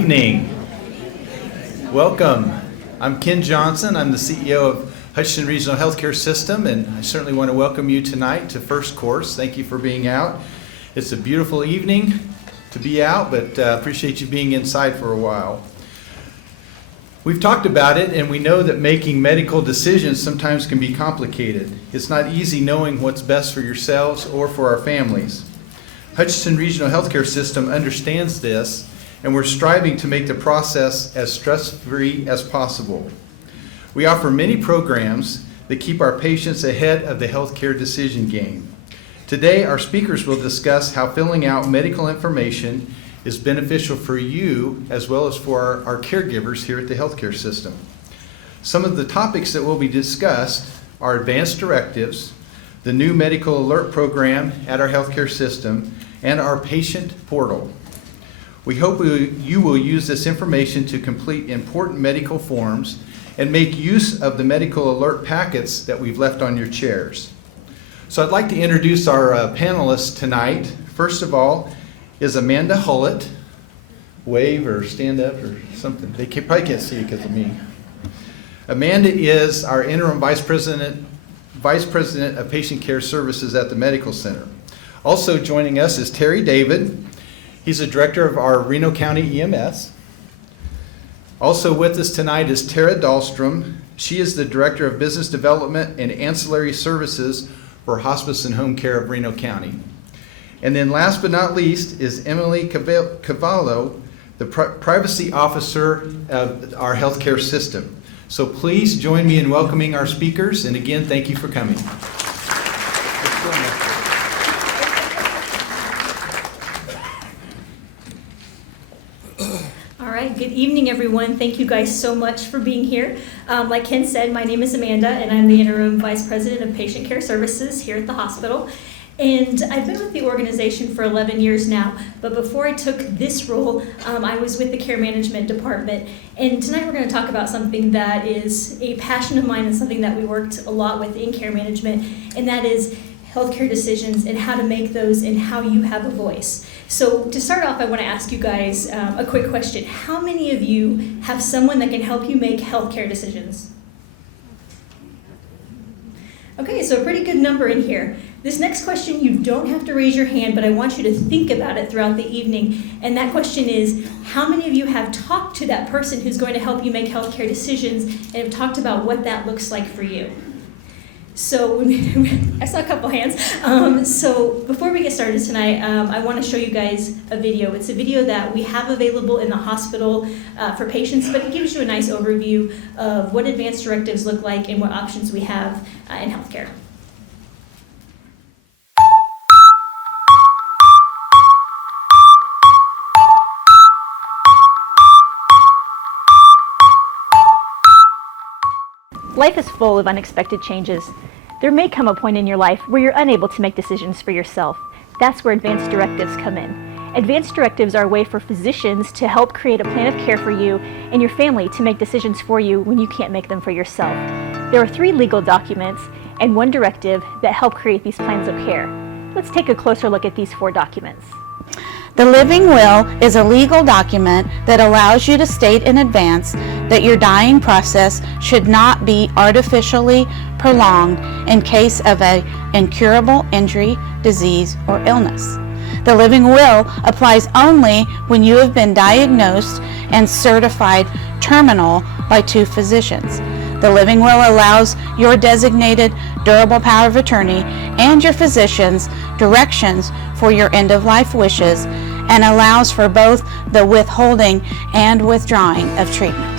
evening. Welcome. I'm Ken Johnson. I'm the CEO of Hutchinson Regional Healthcare System, and I certainly want to welcome you tonight to First Course. Thank you for being out. It's a beautiful evening to be out, but appreciate you being inside for a while. We've talked about it, and we know that making medical decisions sometimes can be complicated. It's not easy knowing what's best for yourselves or for our families. Hutchinson Regional Healthcare System understands this, and we're striving to make the process as stress-free as possible. We offer many programs that keep our patients ahead of the healthcare decision game. Today, our speakers will discuss how filling out medical information is beneficial for you as well as for our caregivers here at the healthcare system. Some of the topics that will be discussed are advanced directives, the new medical alert program at our healthcare system, and our patient portal. We hope you will use this information to complete important medical forms and make use of the medical alert packets that we've left on your chairs. So I'd like to introduce our panelists tonight. First of all is Amanda Hullett. Wave or stand up or something. They probably can't see you because of me. Amanda is our interim vice president of patient care services at the medical center. Also joining us is Terry David. He's the director of our Reno County EMS. Also with us tonight is Tara Dahlstrom. She is the director of business development and ancillary services for hospice and home care of Reno County. And then last but not least is Emily Cavallo, the privacy officer of our healthcare system. So please join me in welcoming our speakers, and again, thank you for coming. Good evening, everyone. Thank you guys so much for being here. Like Ken said, my name is Amanda, and I'm the interim vice president of patient care services here at the hospital. And I've been with the organization for 11 years now, but before I took this role, I was with the care management department. And tonight we're going to talk about something that is a passion of mine and something that we worked a lot with in care management, and that is healthcare decisions and how to make those and how you have a voice. So to start off, I want to ask you guys a quick question. How many of you have someone that can help you make healthcare decisions? Okay, so a pretty good number in here. This next question, you don't have to raise your hand, but I want you to think about it throughout the evening. And that question is, how many of you have talked to that person who's going to help you make healthcare decisions and have talked about what that looks like for you? So I saw a couple hands. So before we get started tonight, I want to show you guys a video. It's a video that we have available in the hospital for patients, but it gives you a nice overview of what advanced directives look like and what options we have in healthcare. Life is full of unexpected changes. There may come a point in your life where you're unable to make decisions for yourself. That's where advanced directives come in. Advanced directives are a way for physicians to help create a plan of care for you and your family to make decisions for you when you can't make them for yourself. There are 3 legal documents and 1 directive that help create these plans of care. Let's take a closer look at these 4 documents. The living will is a legal document that allows you to state in advance that your dying process should not be artificially prolonged in case of an incurable injury, disease, or illness. The living will applies only when you have been diagnosed and certified terminal by 2 physicians. The living will allows your designated durable power of attorney and your physician's directions for your end-of-life wishes and allows for both the withholding and withdrawing of treatment.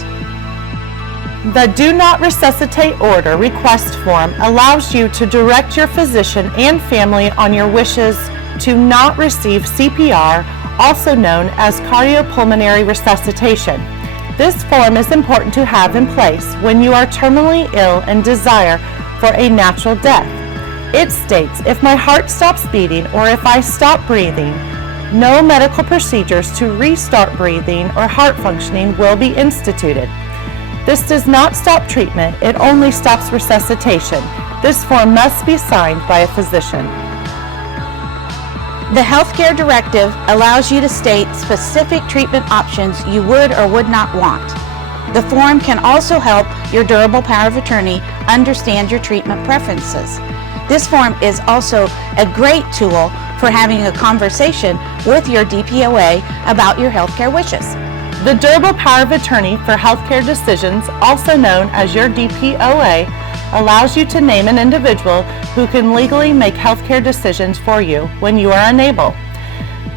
The Do Not Resuscitate Order request form allows you to direct your physician and family on your wishes to not receive CPR, also known as cardiopulmonary resuscitation. This form is important to have in place when you are terminally ill and desire for a natural death. It states, if my heart stops beating or if I stop breathing, no medical procedures to restart breathing or heart functioning will be instituted. This does not stop treatment, it only stops resuscitation. This form must be signed by a physician. The healthcare directive allows you to state specific treatment options you would or would not want. The form can also help your durable power of attorney understand your treatment preferences. This form is also a great tool for having a conversation with your DPOA about your healthcare wishes. The Durable Power of Attorney for Healthcare Decisions, also known as your DPOA, allows you to name an individual who can legally make healthcare decisions for you when you are unable.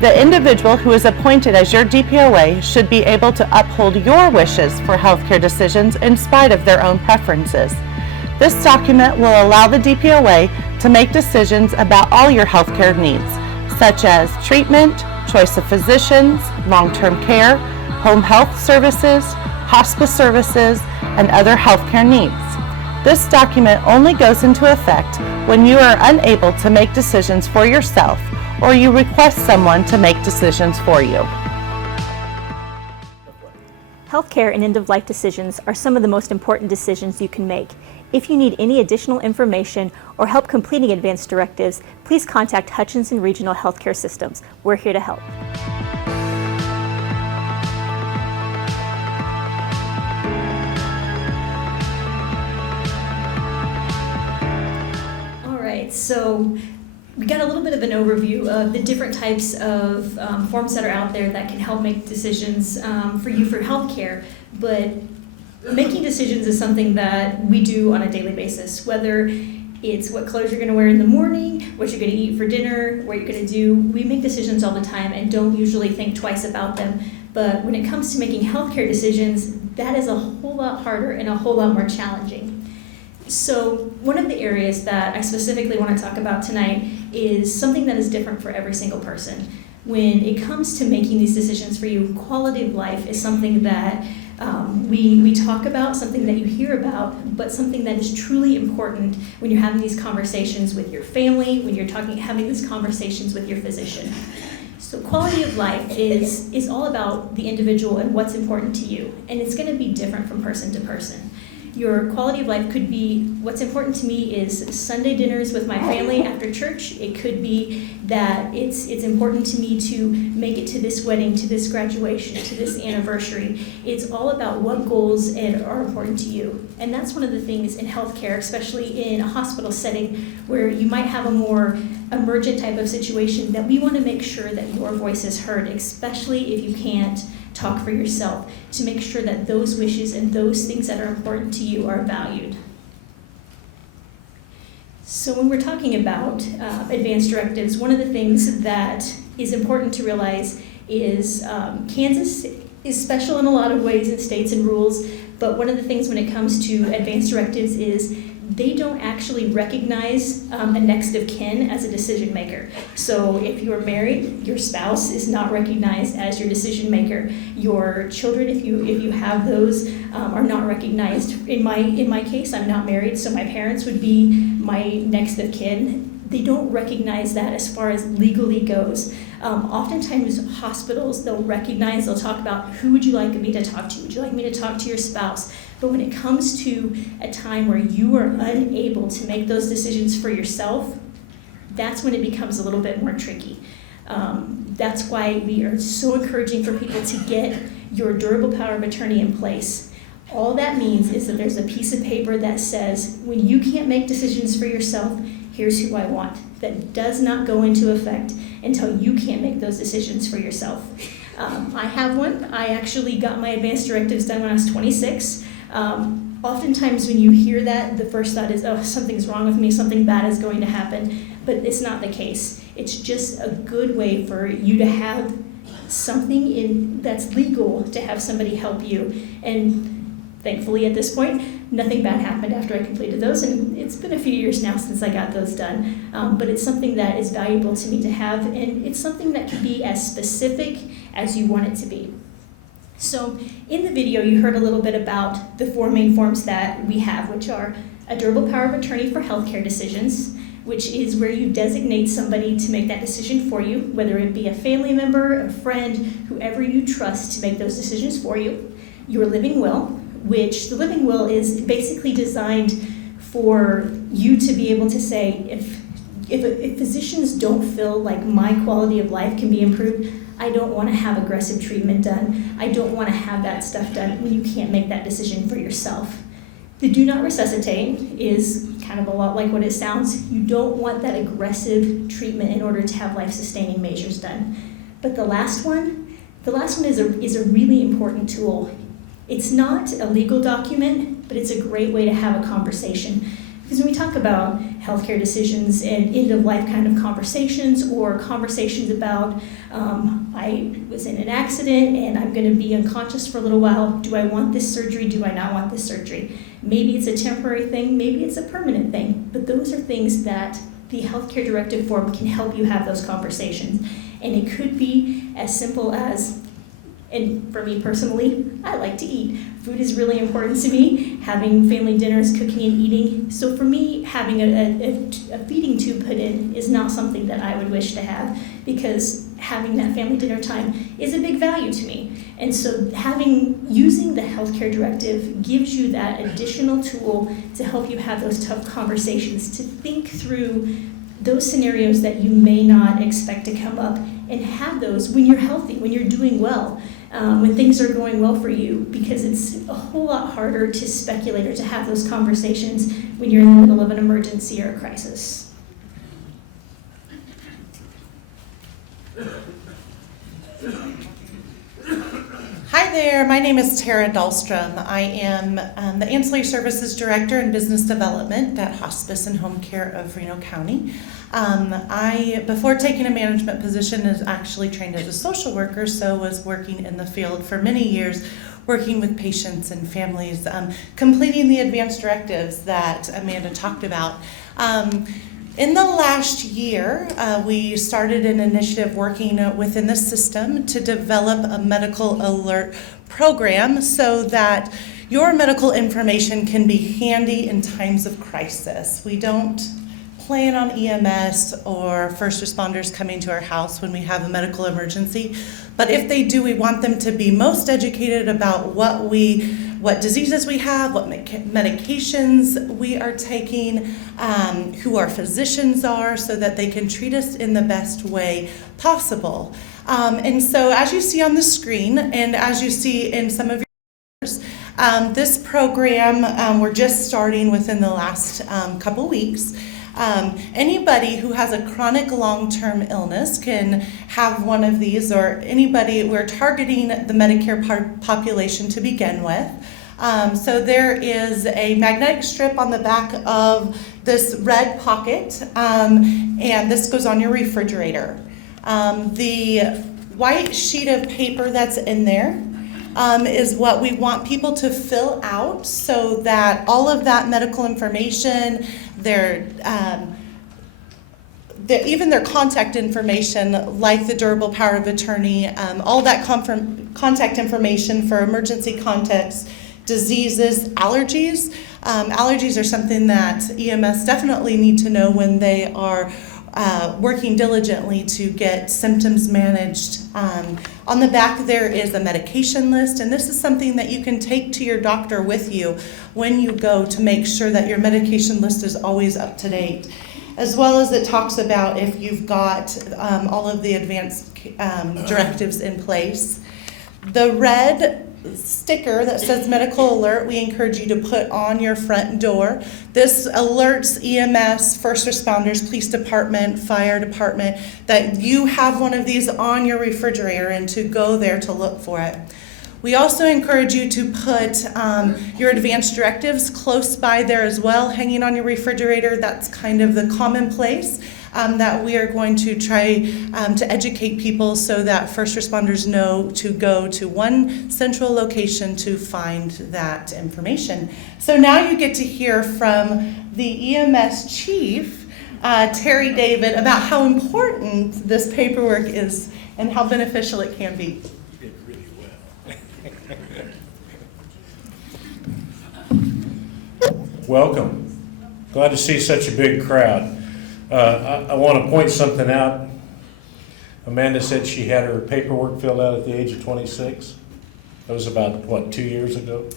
The individual who is appointed as your DPOA should be able to uphold your wishes for healthcare decisions in spite of their own preferences. This document will allow the DPOA to make decisions about all your healthcare needs, such as treatment, choice of physicians, long-term care, home health services, hospice services, and other healthcare needs. This document only goes into effect when you are unable to make decisions for yourself or you request someone to make decisions for you. Healthcare and end-of-life decisions are some of the most important decisions you can make. If you need any additional information or help completing advanced directives, please contact Hutchinson Regional Healthcare Systems. We're here to help. So we got a little bit of an overview of the different types of forms that are out there that can help make decisions for you for healthcare, but making decisions is something that we do on a daily basis, whether it's what clothes you're going to wear in the morning, what you're going to eat for dinner, what you're going to do. We make decisions all the time and don't usually think twice about them, but when it comes to making healthcare decisions, that is a whole lot harder and a whole lot more challenging. So one of the areas that I specifically want to talk about tonight is something that is different for every single person. When it comes to making these decisions for you, quality of life is something that we talk about, something that you hear about, but something that is truly important when you're having these conversations with your family, when you're having these conversations with your physician. So quality of life is all about the individual and what's important to you, and it's going to be different from person to person. Your quality of life could be, what's important to me is Sunday dinners with my family after church. It could be that it's important to me to make it to this wedding, to this graduation, to this anniversary. It's all about what goals are important to you. And that's one of the things in healthcare, especially in a hospital setting where you might have a more emergent type of situation, that we want to make sure that your voice is heard, especially if you can't talk for yourself, to make sure that those wishes and those things that are important to you are valued. So when we're talking about advanced directives, one of the things that is important to realize is Kansas is special in a lot of ways in states and rules, but one of the things when it comes to advanced directives is they don't actually recognize a next of kin as a decision maker. So if you're married, your spouse is not recognized as your decision maker. Your children, if you have those, are not recognized. In my case, I'm not married, so my parents would be my next of kin. They don't recognize that as far as legally goes. Oftentimes hospitals, they'll talk about, who would you like me to talk to? Would you like me to talk to your spouse? But when it comes to a time where you are unable to make those decisions for yourself, that's when it becomes a little bit more tricky. That's why we are so encouraging for people to get your durable power of attorney in place. All that means is that there's a piece of paper that says, when you can't make decisions for yourself, here's who I want. That does not go into effect until you can't make those decisions for yourself. I have one. I actually got my advanced directives done when I was 26. Oftentimes when you hear that, the first thought is, oh, something's wrong with me, something bad is going to happen, but it's not the case. It's just a good way for you to have something that's legal, to have somebody help you. And thankfully at this point, nothing bad happened after I completed those, and it's been a few years now since I got those done. But it's something that is valuable to me to have, and it's something that can be as specific as you want it to be. So in the video, you heard a little bit about the four main forms that we have, which are a durable power of attorney for healthcare decisions, which is where you designate somebody to make that decision for you, whether it be a family member, a friend, whoever you trust to make those decisions for you. Your living will, which the living will is basically designed for you to be able to say, if if physicians don't feel like my quality of life can be improved, I don't want to have aggressive treatment done. I don't want to have that stuff done when you can't make that decision for yourself. The do not resuscitate is kind of a lot like what it sounds. You don't want that aggressive treatment in order to have life-sustaining measures done. But the last one is a really important tool. It's not a legal document, but it's a great way to have a conversation. Because when we talk about healthcare decisions and end-of-life kind of conversations, or conversations about, I was in an accident and I'm going to be unconscious for a little while. Do I want this surgery? Do I not want this surgery? Maybe it's a temporary thing. Maybe it's a permanent thing. But those are things that the healthcare directive form can help you have those conversations. And it could be as simple as, and for me personally, I like to eat. Food is really important to me, having family dinners, cooking and eating. So for me, having a feeding tube put in is not something that I would wish to have, because having that family dinner time is a big value to me. And so using the healthcare directive gives you that additional tool to help you have those tough conversations, to think through those scenarios that you may not expect to come up, and have those when you're healthy, when you're doing well, when things are going well for you, because it's a whole lot harder to speculate or to have those conversations when you're in the middle of an emergency or a crisis. Hi there, my name is Tara Dahlstrom. I am the Ancillary Services Director in Business Development at Hospice and Home Care of Reno County. Before taking a management position, is actually trained as a social worker, so was working in the field for many years, working with patients and families, completing the advanced directives that Amanda talked about. In the last year, we started an initiative working within the system to develop a medical alert program so that your medical information can be handy in times of crisis. We don't plan on EMS or first responders coming to our house when we have a medical emergency, but if they do, we want them to be most educated about what diseases we have, what medications we are taking, who our physicians are, so that they can treat us in the best way possible. And so as you see on the screen, and as you see in some of your this program, we're just starting within the last couple weeks. Anybody who has a chronic long-term illness can have one of these, or anybody, we're targeting the Medicare population to begin with. So there is a magnetic strip on the back of this red pocket, and this goes on your refrigerator. The white sheet of paper that's in there is what we want people to fill out, so that all of that medical information, even their contact information, like the durable power of attorney, all that contact information for emergency contacts, diseases, allergies. Allergies are something that EMS definitely need to know when they are working diligently to get symptoms managed. On the back there is a medication list, and this is something that you can take to your doctor with you when you go, to make sure that your medication list is always up to date. As well as it talks about if you've got all of the advanced directives in place. The red sticker that says medical alert, we encourage you to put on your front door. This alerts EMS, first responders, police department, fire department, that you have one of these on your refrigerator and to go there to look for it. We also encourage you to put your advanced directives close by there as well, hanging on your refrigerator. That's kind of the commonplace that we are going to try to educate people, so that first responders know to go to one central location to find that information. So now you get to hear from the EMS chief, Terry David, about how important this paperwork is and how beneficial it can be. You did really well. Welcome. Glad to see such a big crowd. I want to point something out. Amanda said she had her paperwork filled out at the age of 26. That was about, 2 years ago?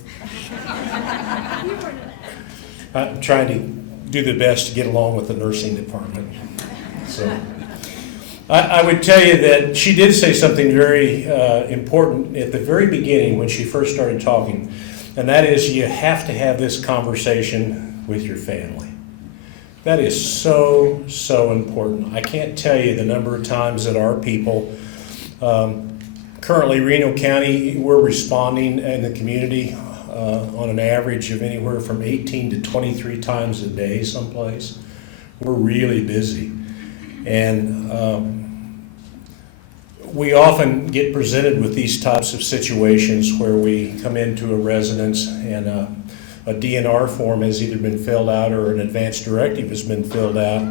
I'm trying to do the best to get along with the nursing department. So I would tell you that she did say something very important at the very beginning when she first started talking, and that is you have to have this conversation with your family. That is so, so important. I can't tell you the number of times that our people, currently Reno County, we're responding in the community on an average of anywhere from 18 to 23 times a day someplace. We're really busy. And we often get presented with these types of situations where we come into a residence and a DNR form has either been filled out or an advanced directive has been filled out.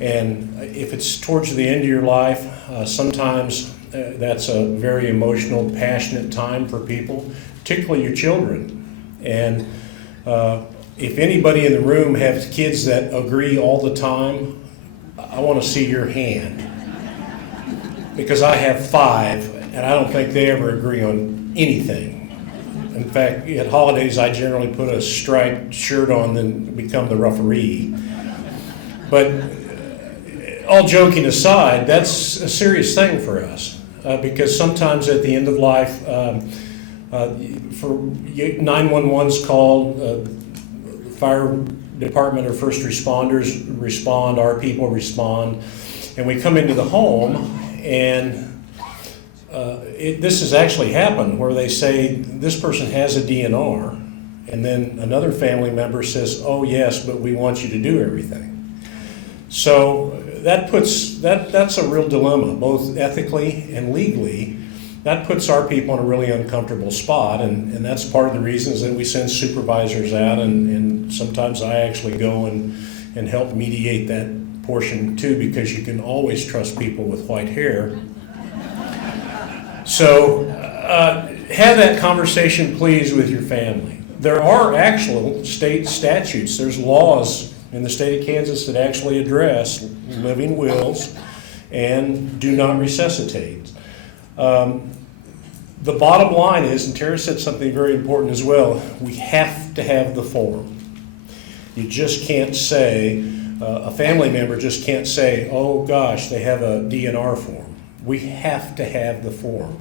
And if it's towards the end of your life, sometimes that's a very emotional, passionate time for people, particularly your children. And if anybody in the room has kids that agree all the time, I want to see your hand. Because I have 5, and I don't think they ever agree on anything. In fact, at holidays, I generally put a striped shirt on and become the referee. But all joking aside, that's a serious thing for us. Because sometimes at the end of life, for 911's called, fire department or first responders respond, our people respond, and we come into the home, and this has actually happened where they say this person has a DNR, and then another family member says, oh yes, but we want you to do everything. So that's a real dilemma, both ethically and legally. That puts our people in a really uncomfortable spot, and that's part of the reasons that we send supervisors out, and sometimes I actually go and help mediate that portion too, because you can always trust people with white hair. So have that conversation, please, with your family. There are actual state statutes, there's laws in the state of Kansas that actually address living wills and do not resuscitate. The bottom line is, and Tara said something very important as well, we have to have the form. You just can't say, a family member just can't say, oh gosh, they have a DNR form. We have to have the form.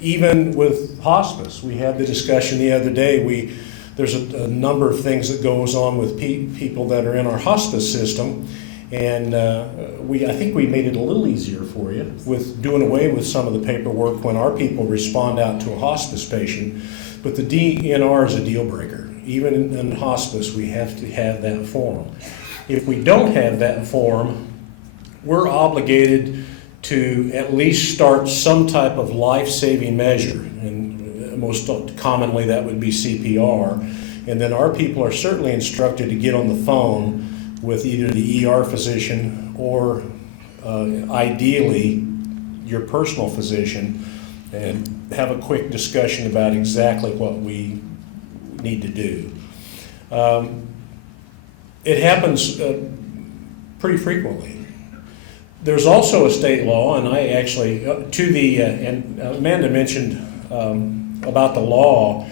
Even with hospice, we had the discussion the other day, there's a number of things that goes on with people that are in our hospice system. And I think we made it a little easier for you with doing away with some of the paperwork when our people respond out to a hospice patient. But the DNR is a deal breaker. Even in hospice, we have to have that form. If we don't have that form, we're obligated to at least start some type of life-saving measure. And most commonly that would be CPR. And then our people are certainly instructed to get on the phone with either the ER physician or ideally your personal physician and have a quick discussion about exactly what we need to do. It happens pretty frequently. There's also a state law, and I actually, and Amanda mentioned about the law.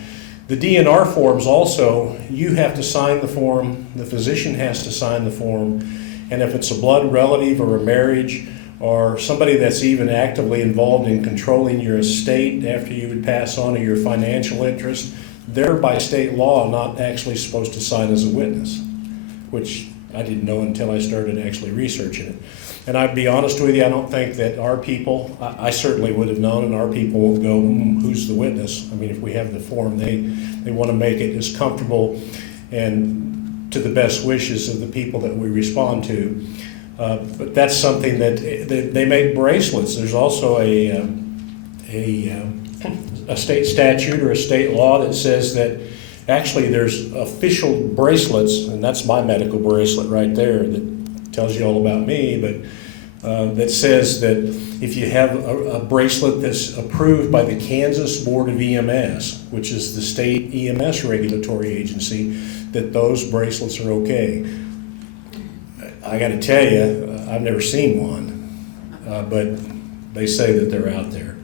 The DNR forms also, you have to sign the form, the physician has to sign the form, and if it's a blood relative or a marriage or somebody that's even actively involved in controlling your estate after you would pass on, or your financial interest, they're by state law not actually supposed to sign as a witness, which I didn't know until I started actually researching it. And I'd be honest with you, I don't think that our people, I certainly would have known, and our people won't go, who's the witness? I mean, if we have the form, they want to make it as comfortable and to the best wishes of the people that we respond to. But that's something that they make bracelets. There's also a state statute or a state law that says that actually there's official bracelets, and that's my medical bracelet right there that tells you all about me, but that says that if you have a bracelet that's approved by the Kansas Board of EMS, which is the state EMS regulatory agency, that those bracelets are okay. I got to tell you, I've never seen one, but they say that they're out there.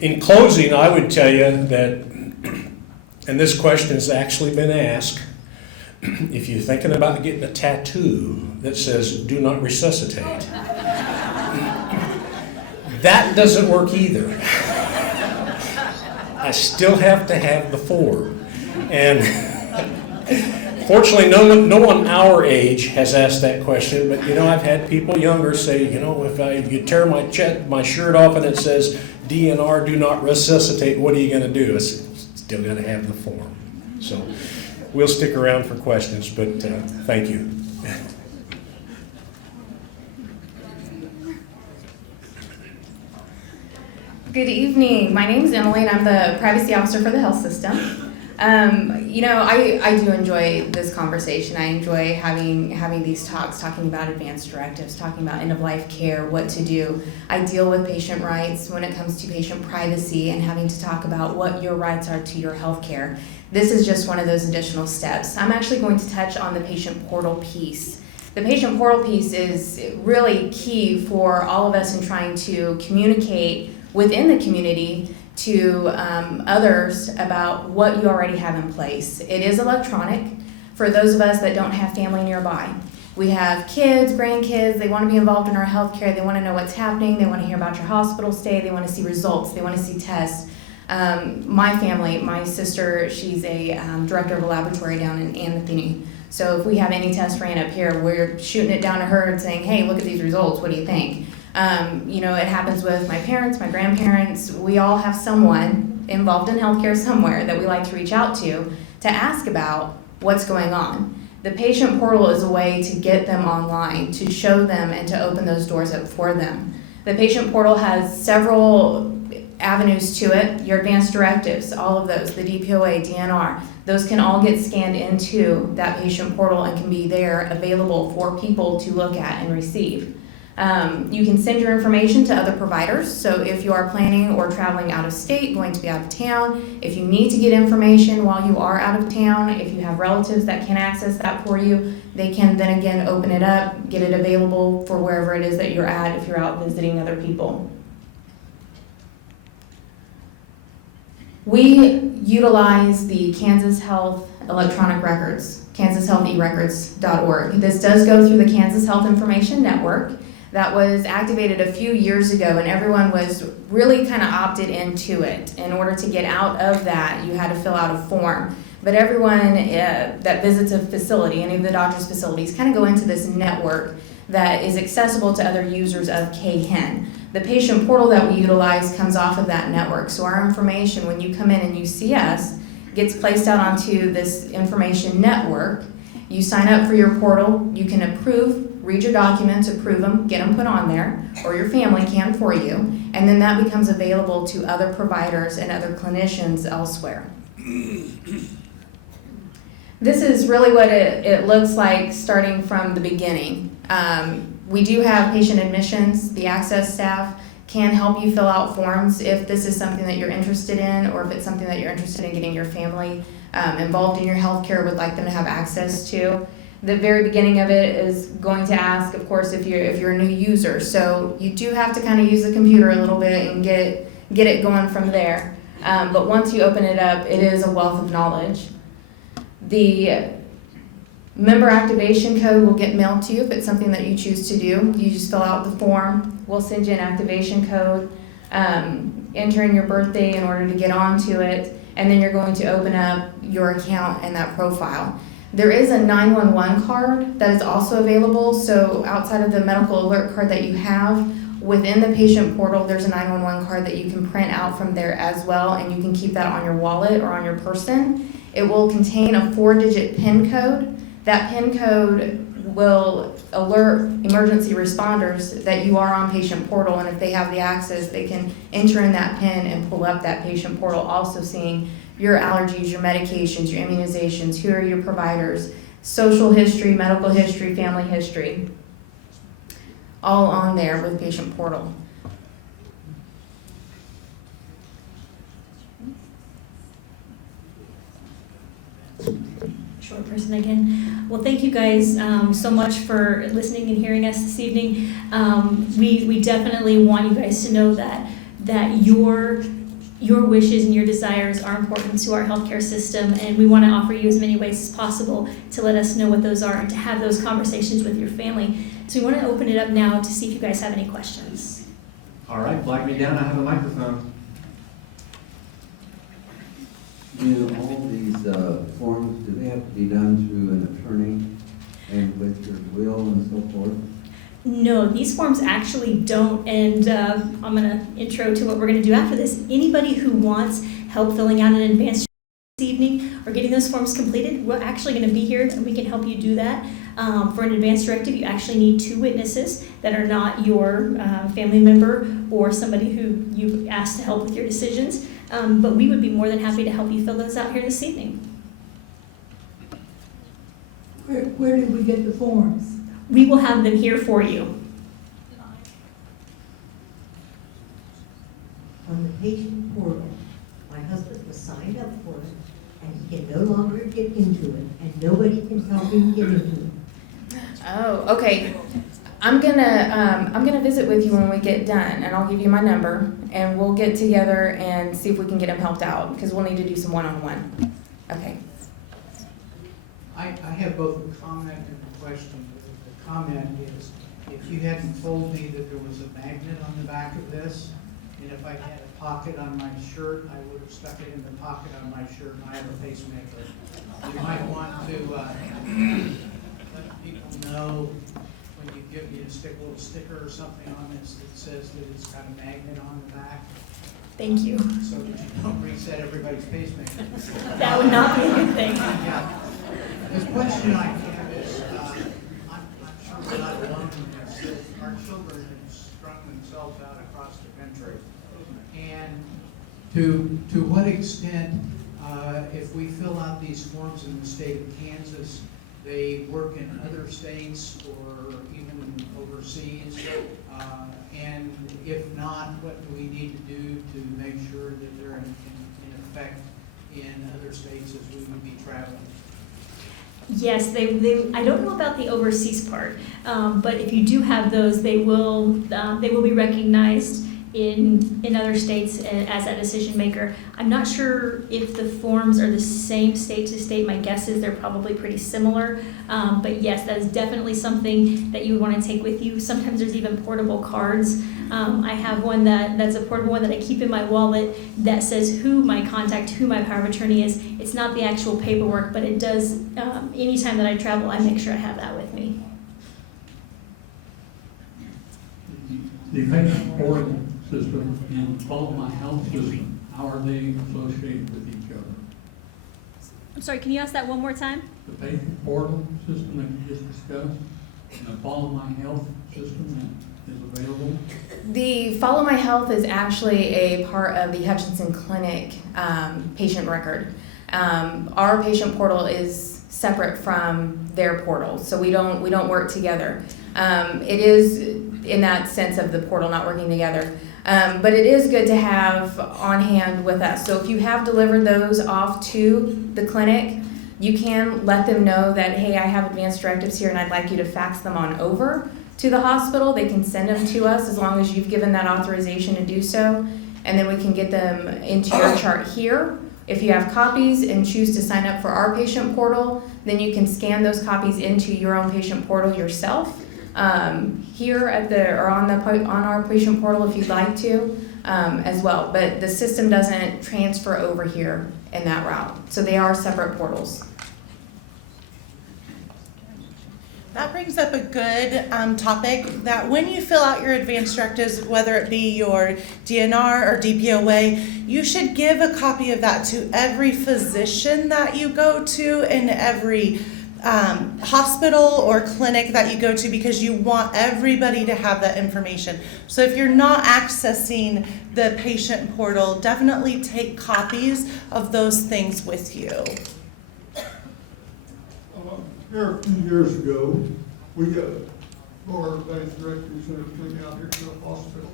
In closing, I would tell you that, and this question has actually been asked, if you're thinking about getting a tattoo that says "Do not resuscitate," that doesn't work either. I still have to have the form. And fortunately, no one our age has asked that question, but I've had people younger say, if you tear my shirt off and it says DNR, do not resuscitate, what are you going to do? I said, still got to have the form. So we'll stick around for questions, but thank you. Good evening. My name is Emily, and I'm the privacy officer for the health system. I do enjoy this conversation. I enjoy having these talks, talking about advanced directives, talking about end-of-life care, what to do. I deal with patient rights when it comes to patient privacy and having to talk about what your rights are to your health care. This is just one of those additional steps. I'm actually going to touch on the patient portal piece. The patient portal piece is really key for all of us in trying to communicate within the community to others about what you already have in place. It is electronic for those of us that don't have family nearby. We have kids, grandkids, they want to be involved in our healthcare, they want to know what's happening, they want to hear about your hospital stay, they want to see results, they want to see tests. My family, my sister, she's a director of a laboratory down in Anthony. So if we have any tests ran up here, we're shooting it down to her and saying, hey, look at these results, what do you think? It happens with my parents, my grandparents. We all have someone involved in healthcare somewhere that we like to reach out to ask about what's going on. The patient portal is a way to get them online, to show them and to open those doors up for them. The patient portal has several avenues to it. Your advanced directives, all of those, the DPOA, DNR, those can all get scanned into that patient portal and can be there available for people to look at and receive. You can send your information to other providers. So if you are planning or traveling out of state, going to be out of town, if you need to get information while you are out of town, if you have relatives that can access that for you, they can then again open it up, get it available for wherever it is that you're at if you're out visiting other people. We utilize the Kansas Health electronic records, kansashealtherecords.org. This does go through the Kansas Health Information Network. That was activated a few years ago, and everyone was really kind of opted into it. In order to get out of that, you had to fill out a form. But everyone that visits a facility, any of the doctor's facilities, kind of go into this network that is accessible to other users of KHIN. The patient portal that we utilize comes off of that network. So our information, when you come in and you see us, gets placed out onto this information network. You sign up for your portal, you can approve, read your documents, approve them, get them put on there, or your family can for you, and then that becomes available to other providers and other clinicians elsewhere. This is really what it looks like starting from the beginning. We do have patient admissions. The access staff can help you fill out forms if this is something that you're interested in, or if it's something that you're interested in getting your family involved in your healthcare, would like them to have access to. The very beginning of it is going to ask, of course, if you're a new user. So you do have to kind of use the computer a little bit and get it going from there. But once you open it up, it is a wealth of knowledge. The member activation code will get mailed to you if it's something that you choose to do. You just fill out the form. We'll send you an activation code. Enter in your birthday in order to get onto it, and then you're going to open up your account and that profile. There is a 911 card that is also available. So outside of the medical alert card that you have, within the patient portal, there's a 911 card that you can print out from there as well, and you can keep that on your wallet or on your person. It will contain a 4-digit PIN code. That PIN code will alert emergency responders that you are on patient portal, and if they have the access, they can enter in that PIN and pull up that patient portal, also seeing your allergies, your medications, your immunizations, who are your providers, social history, medical history, family history, all on there with patient portal. Short person again. Well, thank you guys so much for listening and hearing us this evening. We definitely want you guys to know that your your wishes and your desires are important to our healthcare system, and we want to offer you as many ways as possible to let us know what those are and to have those conversations with your family. So we want to open it up now to see if you guys have any questions. All right, flag me down, I have a microphone. Do all these forms, do they have to be done through an attorney and with your will and so forth? No, these forms actually don't, and I'm going to intro to what we're going to do after this. Anybody who wants help filling out an advance this evening or getting those forms completed, we're actually going to be here and we can help you do that. For an advance directive, you actually need 2 witnesses that are not your family member or somebody who you asked to help with your decisions, but we would be more than happy to help you fill those out here this evening. Where did we get the forms? We will have them here for you. On the patient portal. My husband was signed up for it, and he can no longer get into it, and nobody can help him get into it. Oh, okay. I'm gonna visit with you when we get done, and I'll give you my number, and we'll get together and see if we can get him helped out, because we'll need to do some one-on-one. Okay. I have both a comment and a question. The comment is, if you hadn't told me that there was a magnet on the back of this, and if I had a pocket on my shirt, I would have stuck it in the pocket on my shirt, and I have a pacemaker. You might want to let people know when you stick a little sticker or something on this that says that it's got a magnet on the back, Thank you. so that you don't reset everybody's pacemaker. That would not be a good thing. Yeah. The question I have is, I'm sure we're not alone in this, that our children have strung themselves out across the country. And to what extent, if we fill out these forms in the state of Kansas, they work in other states or even overseas? And if not, what do we need to do to make sure that they're in effect in other states as we would be traveling? Yes, they I don't know about the overseas part, but if you do have those, they will be recognized in other states as a decision maker. I'm not sure if the forms are the same state to state. My guess is they're probably pretty similar, but yes, that is definitely something that you would want to take with you. Sometimes there's even portable cards. I have one that's a portable one that I keep in my wallet that says who my contact, who my power of attorney is. It's not the actual paperwork, but it does, anytime that I travel, I make sure I have that with me. The patient portal system and Follow My Health system, how are they associated with each other? I'm sorry, can you ask that one more time? The patient portal system that you just discussed, and the Follow My Health system that is available? The Follow My Health is actually a part of the Hutchinson Clinic patient record. Our patient portal is separate from their portal, so we don't work together. It is in that sense of the portal not working together. But it is good to have on hand with us. So if you have delivered those off to the clinic, you can let them know that, hey, I have advanced directives here and I'd like you to fax them on over to the hospital. They can send them to us as long as you've given that authorization to do so. And then we can get them into your chart here. If you have copies and choose to sign up for our patient portal, then you can scan those copies into your own patient portal yourself. Here at on our patient portal if you'd like to as well, but the system doesn't transfer over here in that route, so they are separate portals. That brings up a good topic that when you fill out your advance directives, whether it be your DNR or DPOA, you should give a copy of that to every physician that you go to and every hospital or clinic that you go to, because you want everybody to have that information. So if you're not accessing the patient portal, definitely take copies of those things with you. Here a few years ago, we brought our advanced directives and everything out here to the hospital,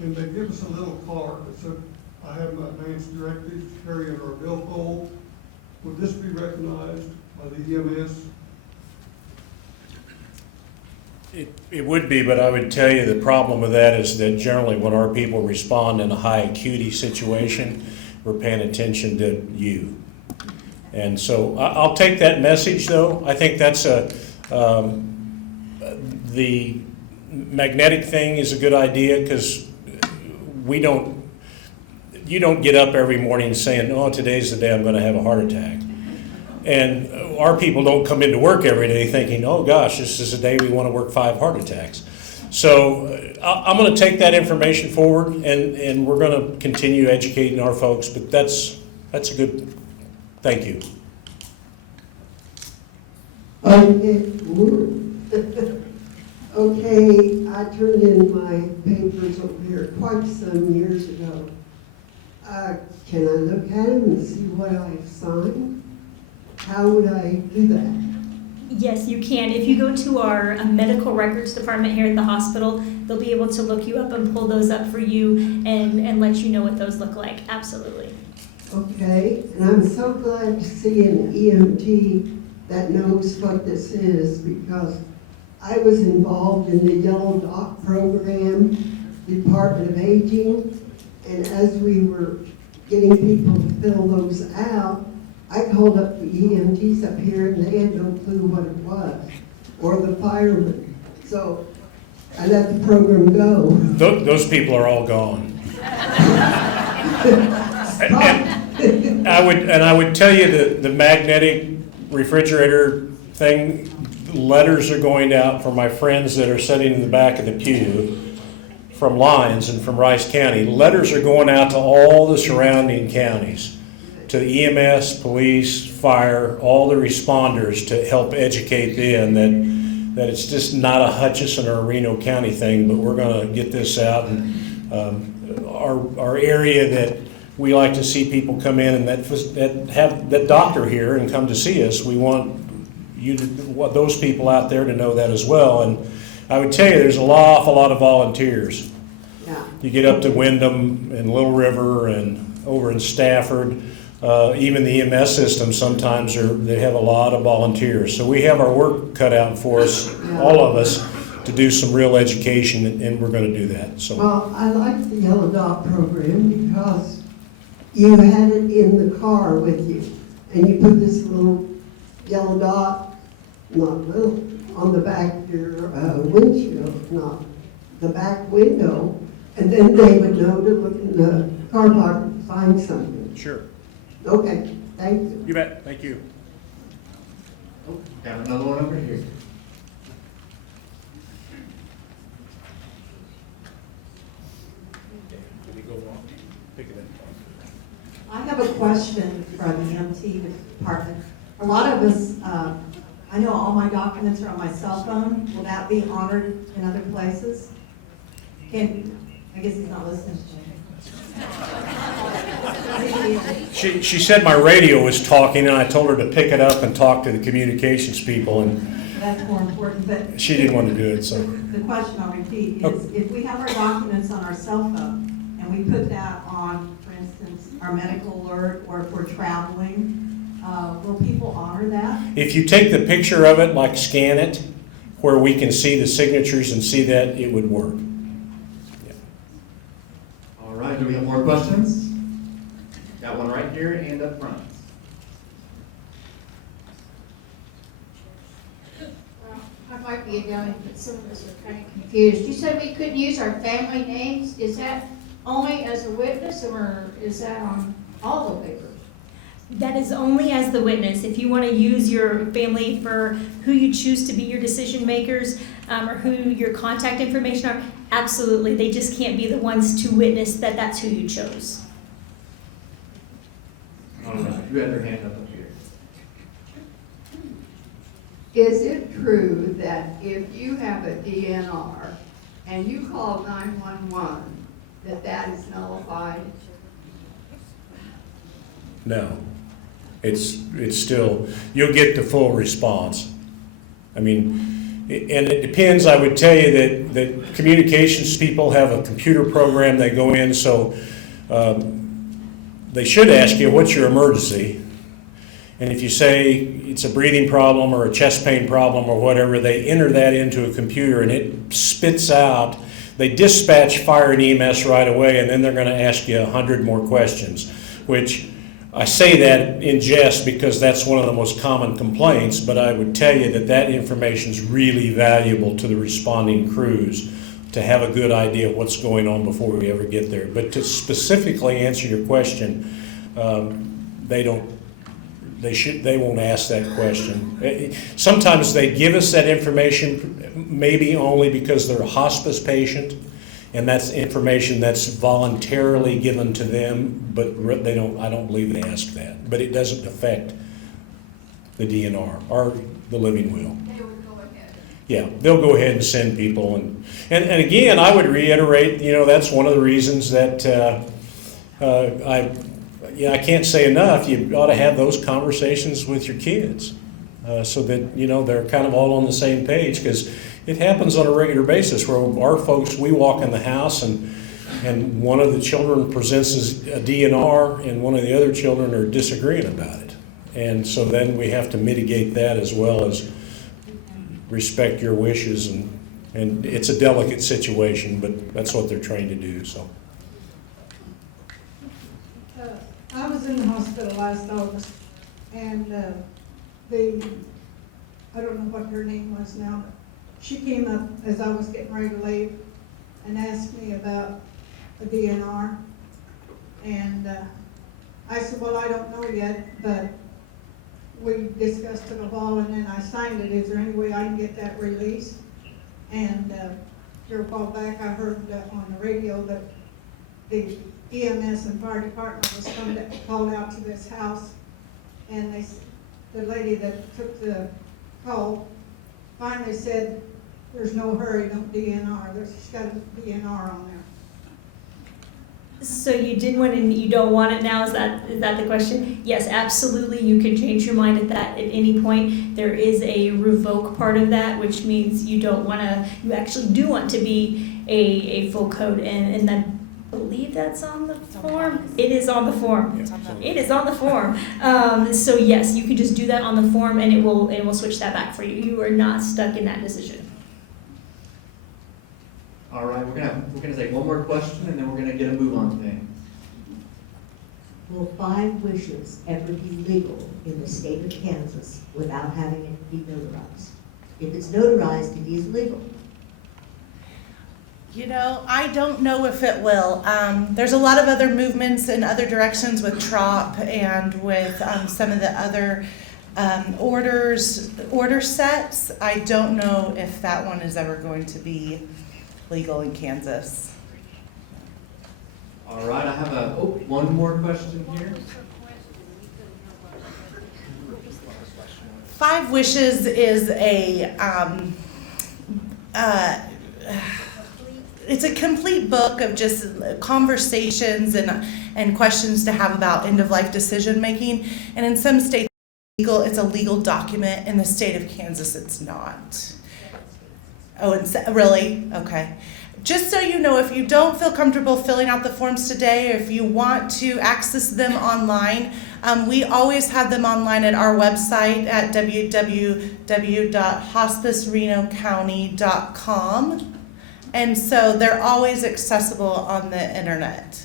and they give us a little card that said, I have my advanced directives carry in our billfold. Would this be recognized by the EMS? It would be, but I would tell you the problem with that is that generally when our people respond in a high acuity situation, we're paying attention to you. And so I'll take that message though. I think that's the magnetic thing is a good idea because you don't get up every morning saying, oh, today's the day I'm going to have a heart attack. And our people don't come into work every day thinking, oh gosh, this is a day we want to work 5 heart attacks. So I'm going to take that information forward and we're going to continue educating our folks, but that's a good, thank you. Okay, I turned in my papers over here quite some years ago. Can I look at them and see what I've signed? How would I do that? Yes, you can. If you go to our medical records department here at the hospital, they'll be able to look you up and pull those up for you and let you know what those look like. Absolutely. Okay, and I'm so glad to see an EMT that knows what this is because I was involved in the Yellow Dot program, Department of Aging, and as we were getting people to fill those out, I called up the EMTs up here and they had no clue what it was, or the firemen. So I let the program go. Those people are all gone. and I would tell you that the magnetic refrigerator thing, letters are going out for my friends that are sitting in the back of the pew from Lyons and from Rice County. Letters are going out to all the surrounding counties, to the EMS, police, fire, all the responders to help educate them that it's just not a Hutchinson or a Reno County thing, but we're going to get this out. And our area that we like to see people come in and that have that doctor here and come to see us, we want those people out there to know that as well. And I would tell you there's an awful lot of volunteers. Yeah. You get up to Windham and Little River and over in Stafford, even the EMS system sometimes they have a lot of volunteers. So we have our work cut out for us, all of us, to do some real education, and we're going to do that. So. Well, I like the Yellow Dot program because you had it in the car with you, and you put this little yellow dot, not little, on the back of your windshield, not the back window, and then they would know to look in the car park and find something. Sure. Okay, thank you. You bet. Thank you. Oh, got another one over here. I have a question for the EMT department. A lot of us, I know all my documents are on my cell phone. Will that be honored in other places? I guess he's not listening to me. She said my radio was talking, and I told her to pick it up and talk to the communications people, and That's more important, but. she didn't want to do it. So The question I'll repeat is, if we have our documents on our cell phone, and we put that on, for instance, our medical alert, or if we're traveling, will people honor that? if you take the picture of it, like scan it, where we can see the signatures and see that, it would work. All right, do we have more questions? Got one right here and up front. I might be young, but some of us are kind of confused. You said we couldn't use our family names. Is that only as a witness, or is that on all the papers? That is only as the witness. If you want to use your family for who you choose to be your decision makers, or who your contact information are, absolutely. They just can't be the ones to witness that that's who you chose. All right, you had your hand up here. Is it true that if you have a DNR and you call 911, that is nullified? No, it's still, you'll get the full response. I mean, and it depends. I would tell you that communications people have a computer program they go in, so they should ask you, what's your emergency? And if you say it's a breathing problem or a chest pain problem or whatever, they enter that into a computer and it spits out. They dispatch fire and EMS right away, and then they're going to ask you 100 more questions, which I say that in jest because that's one of the most common complaints, but I would tell you that that information is really valuable to the responding crews to have a good idea of what's going on before we ever get there. But to specifically answer your question, they won't ask that question. Sometimes they give us that information maybe only because they're a hospice patient, and that's information that's voluntarily given to them, but I don't believe they ask that. But it doesn't affect the DNR or the living will. They would go ahead. Yeah, they'll go ahead and send people. And again, I would reiterate, that's one of the reasons that I can't say enough, you ought to have those conversations with your kids so that, they're kind of all on the same page, because it happens on a regular basis where our folks, we walk in the house and one of the children presents as a DNR and one of the other children are disagreeing about it. And so then we have to mitigate that as well as respect your wishes, and it's a delicate situation, but that's what they're trained to do, so. I was in the hospital last August, and I don't know what her name was now, but she came up as I was getting ready to leave and asked me about a DNR. And I said, well, I don't know yet, but we discussed it a while and then I signed it. Is there any way I can get that released? And here a while back I heard on the radio that the EMS and fire department was called out to this house, and the lady that took the call finally said, there's no hurry, don't DNR. She's got a DNR on there. So you did want it and you don't want it now, is that the question? Yes, absolutely, you can change your mind at that at any point. There is a revoke part of that, which means you actually do want to be a full code, and I believe that's on the form. It is on the form. It is on the form. So yes, you can just do that on the form and it will switch that back for you. You are not stuck in that decision. All right, we're gonna take one more question and then we're gonna get a move on today. Will 5 wishes ever be legal in the state of Kansas without having it be notarized? If it's notarized, it is legal. I don't know if it will. There's a lot of other movements in other directions with TROP and with some of the other order sets. I don't know if that one is ever going to be legal in Kansas. All right, I have one more question here. 5 Wishes is it's a complete book of just conversations and questions to have about end-of-life decision-making. And in some states, it's a legal document. In the state of Kansas, it's not. Oh, really? Okay. Just so you know, if you don't feel comfortable filling out the forms today, or if you want to access them online, we always have them online at our website at www.hospicerenocounty.com. And so they're always accessible on the internet.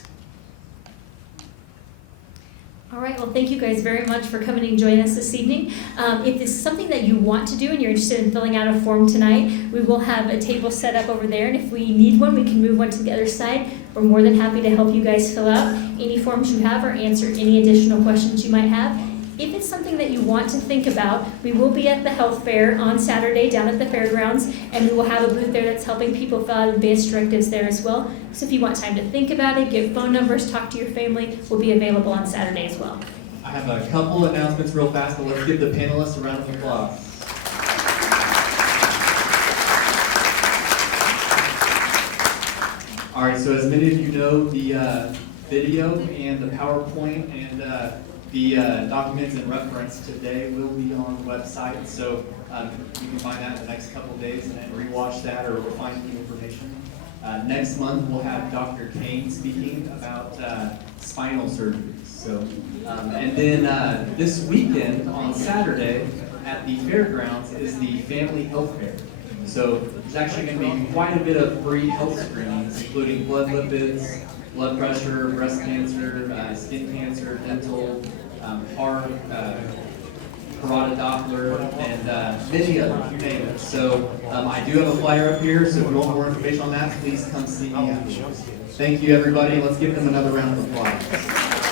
All right, well, thank you guys very much for coming and joining us this evening. If this is something that you want to do and you're interested in filling out a form tonight, we will have a table set up over there, and if we need one, we can move one to the other side. We're more than happy to help you guys fill out any forms you have or answer any additional questions you might have. If it's something that you want to think about, we will be at the health fair on Saturday down at the fairgrounds, and we will have a booth there that's helping people fill out advanced directives there as well. So if you want time to think about it, give phone numbers, talk to your family, we'll be available on Saturday as well. I have a couple announcements real fast, but let's give the panelists a round of applause. All right, so as many of you know, the video and the PowerPoint and the documents and reference today will be on the website, so you can find that in the next couple of days and then rewatch that or find new information. Next month we'll have Dr. Kane speaking about spinal surgeries. So, and then this weekend on Saturday at the fairgrounds is the family health fair. So there's actually going to be quite a bit of free health screenings, including blood lipids, blood pressure, breast cancer, skin cancer, dental, heart, carotid Doppler, and many others, you name it. So I do have a flyer up here, so if you want more information on that, please come see me afterwards. Thank you, everybody. Let's give them another round of applause.